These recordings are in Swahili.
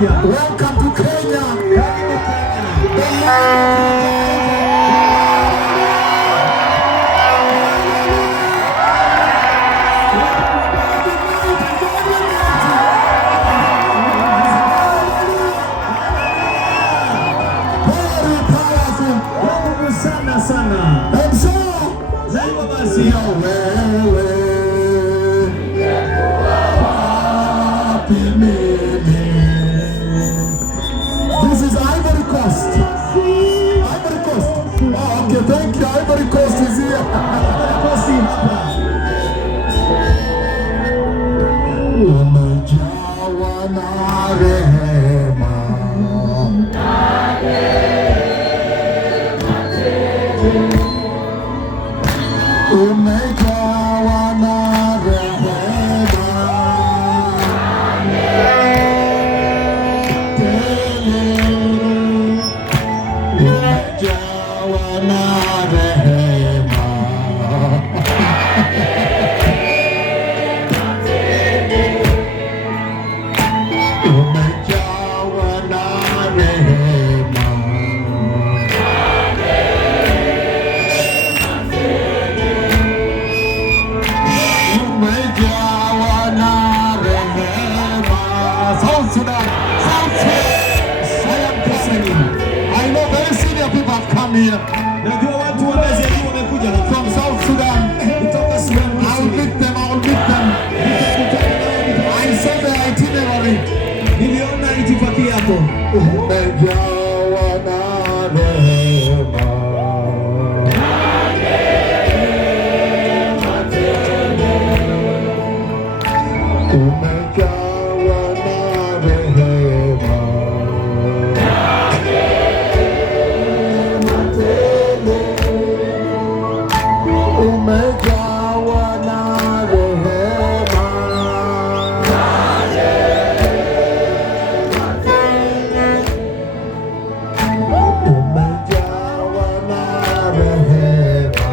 umekuja. Welcome to Kenya. Karibu Kenya. Sana. And so, Na hivyo basi wewe wapi mimi? This is Ivory Coast. Ivory Coast. Oh, okay, thank you. Ivory Coast is here. kosi hapa. Umejawa na rehema. Umejawa na rehema tele, umejawa na rehema umejawa na rehema. Umejawa na rehema. South Sudan, South Sudan. I am listening. I know very senior people have come here Najua watu wa ngazi ya juu wamekuja from South Sudan. kutoka Sudan I'll Kusini. meet them, I'll meet them. I saw the itinerary. Niliona itifaki yako. Umejawa na rehema. Umejawa na rehema. Umejawa na rehema. Umejawa na rehema.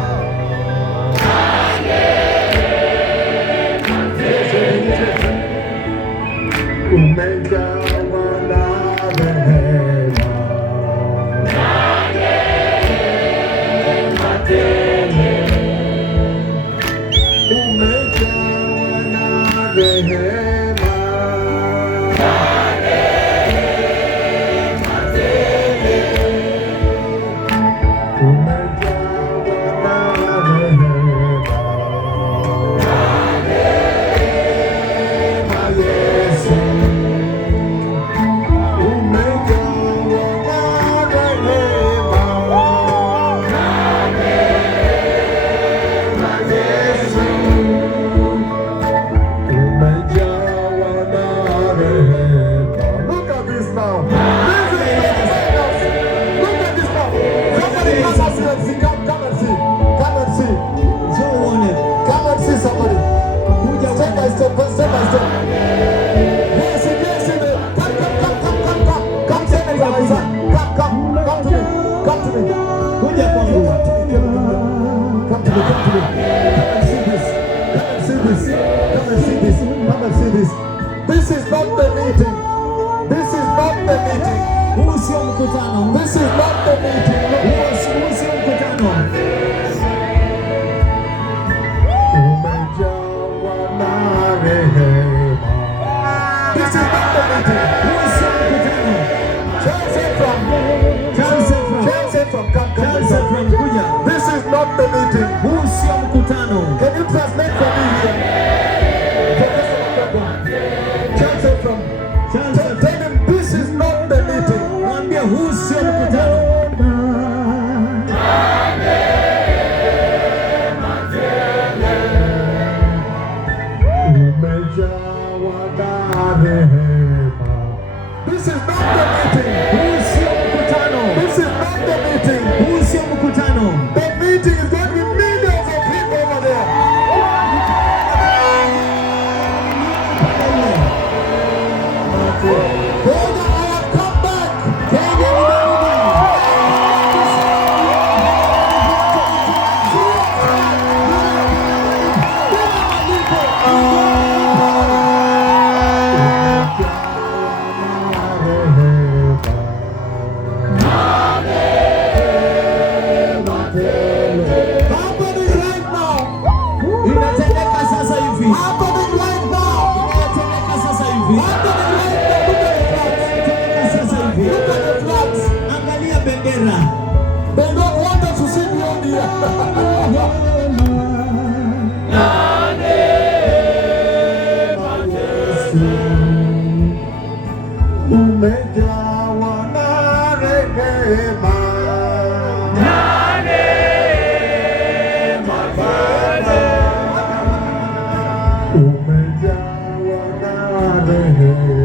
Umejawa na rehema. Umejawa na rehema. Umejawa na rehema. Yesu. Umejawa na rehema. Yesu. Umejawa na rehema. Look at this now. Look at this now. Somebody come and see. Come and see. Come and see. Njoo uone. Come and see somebody. Kuja Step by step, step by step. Yes, yes, yes. Come, step by my son. Come to me. Come to me. Kuja kwangu. Come to me. Come and see this. Come and see this. Come and see this. Come and see this. This is not the meeting. This is not the meeting. Huu sio mkutano. This is not the meeting. Huu sio mkutano. Umejawa na rehema. This is not the meeting. Huu sio mkutano. Chelsea from. Chelsea from kuja. This is not the meeting. Huu sio mkutano. Can you translate for me here? Chelsea from. Tell him this is not the meeting. Mwambie huu sio mkutano. Umejawa na rehema. This is not the meeting. Huu sio mkutano. This is not the meeting. Huu sio mkutano. The meeting is going to be millions of people over there. Brother, I have come back. Kagera. They don't want us to sing beyond here. Umejawa na rehema. Umejawa na rehema.